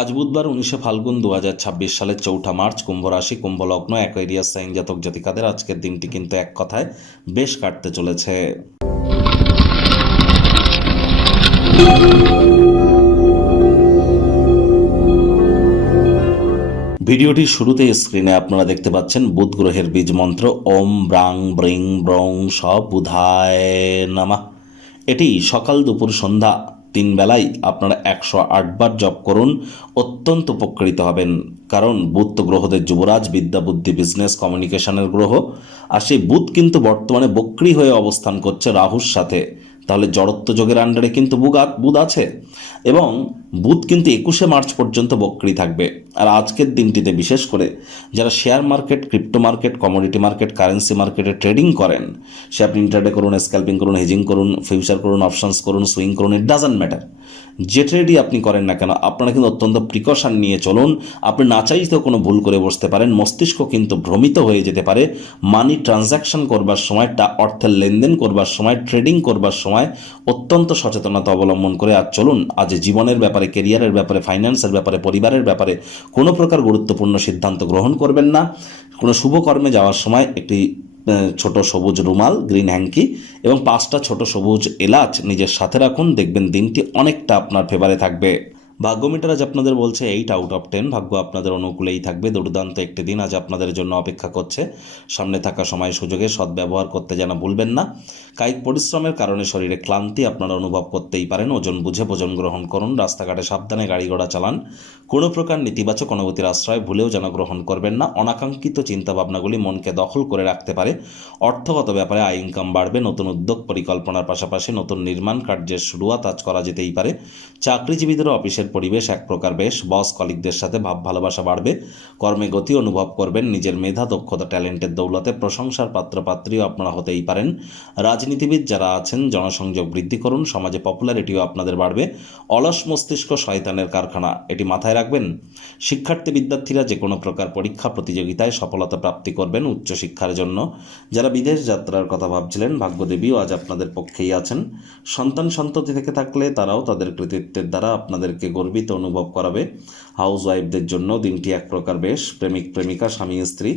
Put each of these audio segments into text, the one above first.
আজ বুধবার 19শে ফাল্গুন 2026 সালের 4 মার্চ, কুম্ভ রাশি, কুম্ভ লগ্ন, অ্যাকোয়ারিয়াস সাইন জাতক জাতিকাদের আজকের দিনটি কিন্তু এক কথায় বেশ কাটতে চলেছে। ভিডিওটির শুরুতে স্ক্রিনে আপনারা দেখতে পাচ্ছেন বুধ গ্রহের বীজ মন্ত্র ওম ব্রাং ব্রিং ব্রং স বুধায় নমঃ। এটি সকাল দুপুর সন্ধ্যা 3 বেলায় আপনারা 108 বার জপ করুন, অত্যন্ত উপকৃত হবেন। কারণ বুধ তো গ্রহদের যুবরাজ, বিদ্যা বুদ্ধি বিজনেস কমিউনিকেশনের গ্রহ। আর সেই বুধ কিন্তু বর্তমানে বক্রী হয়ে অবস্থান করছে রাহুর সাথে। তাহলে জড়ত্ব যোগের আন্ডারে কিন্তু বুধ আছে এবং বুধ কিন্তু 21শে মার্চ পর্যন্ত বক্রী থাকবে। আর আজকের দিনটিতে বিশেষ করে যারা share market, crypto market, commodity market, currency মার্কেটে ট্রেডিং করেন, সে আপনি ইন্টারডে করুন, স্ক্যাল্পিং করুন, হেজিং করুন, ফিউচার করুন, অপশনস করুন, সুইং করুন, ইট ডাজন্ট ম্যাটার। যে ট্রেডই আপনি করেন না কেন, আপনারা কিন্তু অত্যন্ত প্রিকশন নিয়ে চলুন। আপনি না চাইতেও কোনো ভুল করে বসতে পারেন, মস্তিষ্ক কিন্তু ভ্রমিত হয়ে যেতে পারে। মানি ট্রানজ্যাকশন করবার সময়, অর্থের লেনদেন করবার সময়, ট্রেডিং করবার সময় অত্যন্ত সচেতনতা অবলম্বন করে আজ চলুন। আজ জীবনের ব্যাপারে, কেরিয়ারের ব্যাপারে, ফাইন্যান্সের ব্যাপারে, পরিবারের ব্যাপারে কোনো প্রকার গুরুত্বপূর্ণ সিদ্ধান্ত গ্রহণ করবেন না। কোনো শুভ কর্মে যাওয়ার সময় একটি ছোট সবুজ রুমাল, গ্রিন হ্যাঙ্কি এবং 5টা ছোট সবুজ এলাচ নিজের সাথে রাখুন। দেখবেন দিনটি অনেকটা আপনার ফেভারে থাকবে। ভাগ্য মিটার আজ আপনাদের বলছে 8 আউট অফ 10। ভাগ্য আপনাদের অনুকূলেই থাকবে। দুর্দান্ত একটি দিন আজ আপনাদের জন্য অপেক্ষা করছে। সামনে থাকা সময় সুযোগে সদ্ব্যবহার করতে যেন ভুলবেন না। কায়িক পরিশ্রমের কারণে শরীরে ক্লান্তি আপনারা অনুভব করতেই পারেন। ওজন বুঝে ভোজন গ্রহণ করুন। রাস্তাঘাটে সাবধানে গাড়ি ঘোড়া চালান। কোনো প্রকার নেতিবাচক অনুভূতির আশ্রয় ভুলেও যেন গ্রহণ করবেন না। অনাকাঙ্ক্ষিত চিন্তাভাবনাগুলি মনকে দখল করে রাখতে পারে। অর্থগত ব্যাপারে আয় ইনকাম বাড়বে। নতুন উদ্যোগ পরিকল্পনার পাশাপাশি নতুন নির্মাণ কার্যের শুরুয়াত আজ করা যেতেই পারে। চাকরিজীবীদেরও অফিসের পরিবেশ এক প্রকার বেশ। বস কলিগদের সাথে ভাব ভালোবাসা বাড়বে। কর্মে গতি অনুভব করবেন। নিজের মেধা, দক্ষতা, ট্যালেন্টের দৌলতে প্রশংসার পাত্রপাত্রীও আপনারা হতেই পারেন। রাজনীতিবিদ যারা আছেন, জনসংযোগ বৃদ্ধি করুন। সমাজে পপুলারিটিও আপনাদের বাড়বে। অলস মস্তিষ্ক শয়তানের কারখানা, এটি মাথায় রাখবেন। শিক্ষার্থী বিদ্যার্থীরা যে কোনো প্রকার পরীক্ষা প্রতিযোগিতায় সফলতা প্রাপ্তি করবেন উচ্চশিক্ষার জন্য। যারা বিদেশ যাত্রার কথা ভাবছিলেন, ভাগ্যদেবীও আজ আপনাদের পক্ষেই আছেন। সন্তান সন্ততি থেকে থাকলে তারাও তাদের কৃতিত্বের দ্বারা আপনাদেরকে গর্বিত অনুভব করাবে। হাউস ওয়াইফদের জন্য দিনটি এক প্রকার বেশ। প্রেমিক প্রেমিকা, স্বামী স্ত্রী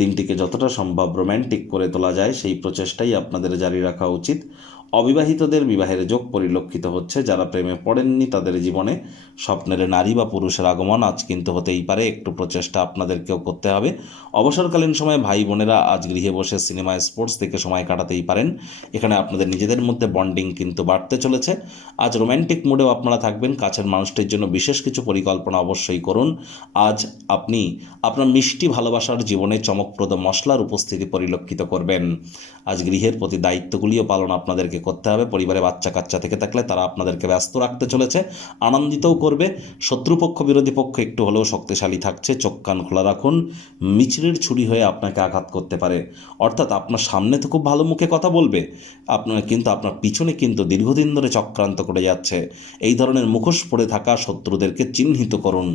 দিনটিকে যতটা সম্ভব রোম্যান্টিক করে তোলা যায় সেই প্রচেষ্টাই আপনাদের জারি রাখা উচিত। অবিবাহিতদের বিবাহের যোগ পরিলক্ষিত হচ্ছে। যারা প্রেমে পড়েননি তাদের জীবনে স্বপ্নের নারী বা পুরুষের আগমন আজ কিন্তু হতেই পারে। একটু প্রচেষ্টা আপনাদেরকেও করতে হবে। অবসরকালীন সময়ে ভাই বোনেরা আজ গৃহে বসে সিনেমা, স্পোর্টস দেখে সময় কাটাতেই পারেন। এখানে আপনাদের নিজেদের মধ্যে বন্ডিং কিন্তু বাড়তে চলেছে। আজ রোম্যান্টিক মুডেও আপনারা থাকবেন। কাছের মানুষটির জন্য বিশেষ কিছু পরিকল্পনা অবশ্যই করুন। আজ আপনি আপনার মিষ্টি ভালোবাসার জীবনে চমকপ্রদ মশলার উপস্থিতি পরিলক্ষিত করবেন। আজ গৃহের প্রতি দায়িত্বগুলিও পালন আপনাদেরকে করতে হবে। পরিবারে বাচ্চা কাচ্চা থেকে থাকলে তারা আপনাদেরকে ব্যস্ত রাখতে চলেছে, আনন্দিতও করবে। শত্রুপক্ষ বিরোধী পক্ষ একটু হলেও শক্তিশালী থাকছে। চোখ কান খোলা রাখুন। মিছরির ছুরি হয়ে আপনাকে আঘাত করতে পারে। অর্থাৎ আপনার সামনে তো খুব ভালো মুখে কথা বলবে, কিন্তু আপনার পিছনে কিন্তু দীর্ঘদিন ধরে চক্রান্ত করে যাচ্ছে। এই ধরনের মুখোশ পড়ে থাকা শত্রুদেরকে চিহ্নিত করুন।